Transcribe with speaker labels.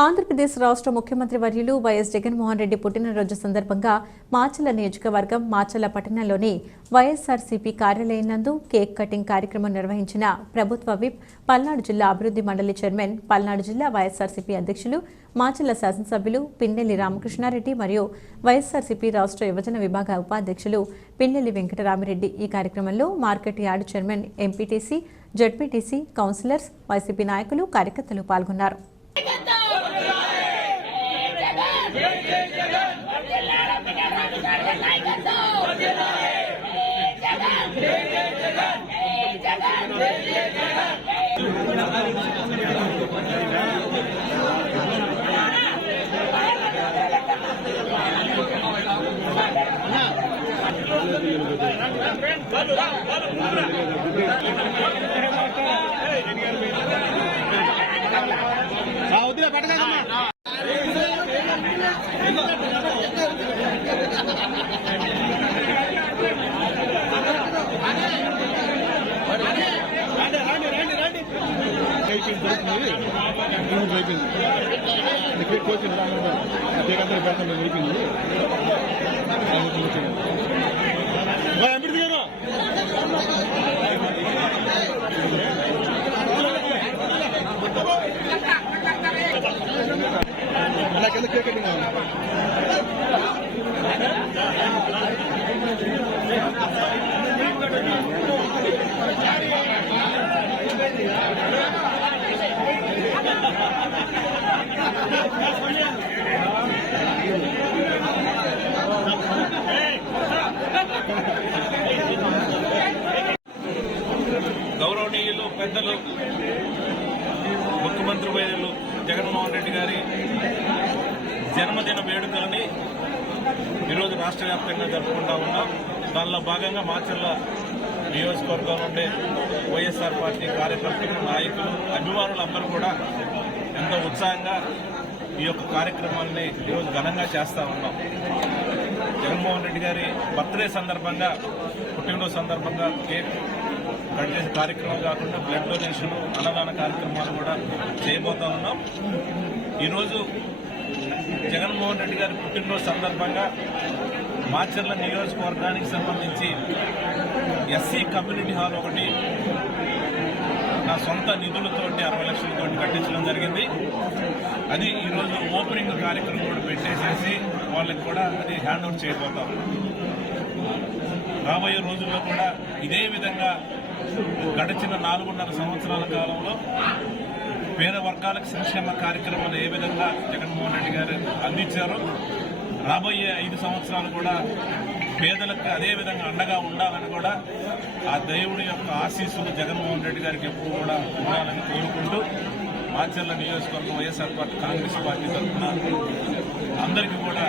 Speaker 1: ఆంధ్రప్రదేశ్ రాష్ట్ర ముఖ్యమంత్రి వర్యులు వైఎస్ జగన్మోహన్ రెడ్డి పుట్టినరోజు సందర్భంగా మాచల నియోజకవర్గం మాచల పట్టణంలోని వైఎస్ఆర్సీపీ కార్యాలయం నందు కేక్ కటింగ్ కార్యక్రమం నిర్వహించిన ప్రభుత్వ విప్ పల్నాడు జిల్లా అభివృద్ధి మండలి చైర్మన్ పల్నాడు జిల్లా వైఎస్ఆర్సీపీ అధ్యక్షులు మాచల శాసనసభ్యులు పిన్నెల్లి రామకృష్ణారెడ్డి మరియు వైఎస్ఆర్సీపీ రాష్ట్ర యువజన విభాగ ఉపాధ్యక్షులు పిన్నెల్లి వెంకటరామిరెడ్డి. ఈ కార్యక్రమంలో market yard chairman MPTC ZPTC councillors YCP నాయకులు కార్యకర్తలు పాల్గొన్నారు.
Speaker 2: వదిలే పట్టకమ్మా అయిపోయింది దొరుకుతుంది అయిపోయింది కేక్ కోసి కేక్ కింద కేక్ కటింగ్
Speaker 3: గౌరవనీయులు పెద్దలు ముఖ్యమంత్రి వైద్యులు జగన్మోహన్ రెడ్డి గారి జన్మదిన వేడుకలని ఈరోజు రాష్ట్ర వ్యాప్తంగా జరుపుకుంటా ఉన్నాం. దానిలో భాగంగా మాచర్ల నియోజకవర్గం నుండి వైఎస్ఆర్ పార్టీ కార్యకర్తలు నాయకులు అభిమానులందరూ కూడా ఎంతో ఉత్సాహంగా ఈ యొక్క కార్యక్రమాన్ని ఈరోజు ఘనంగా చేస్తా ఉన్నాం. జగన్మోహన్ రెడ్డి గారి బర్త్డే సందర్భంగా పుట్టినరోజు సందర్భంగా కేక్ కట్ చేసే కార్యక్రమం కాకుండా బ్లడ్ డొనేషన్ అన్నదాన కార్యక్రమాలు కూడా చేయబోతా ఉన్నాం. ఈరోజు జగన్మోహన్ రెడ్డి గారి పుట్టినరోజు సందర్భంగా మాచర్ల నియోజకవర్గానికి సంబంధించి ఎస్సీ కమ్యూనిటీ హాల్ ఒకటి నా సొంత నిధులతోటి అరవై లక్షలతో కట్టించడం జరిగింది. అది ఈరోజు ఓపెనింగ్ కార్యక్రమం కూడా పెట్టేసేసి వాళ్ళకి కూడా అది హ్యాండ్ ఓవర్ చేయబోతాం. రాబోయే రోజుల్లో కూడా ఇదే విధంగా గడిచిన నాలుగున్నర సంవత్సరాల కాలంలో పేద వర్గాలకు సంక్షేమ కార్యక్రమాలు ఏ విధంగా జగన్మోహన్ రెడ్డి గారు అందించారో రాబోయే ఐదు సంవత్సరాలు కూడా పేదలకు అదే విధంగా అండగా ఉండాలని కూడా ఆ దేవుడి యొక్క ఆశీస్సులు జగన్మోహన్ రెడ్డి గారికి ఎప్పుడు కూడా ఉండాలని కోరుకుంటూ మాచర్ల నియోజకవర్గం వైఎస్ఆర్ పార్టీ కాంగ్రెస్ పార్టీ తరఫున అందరికీ కూడా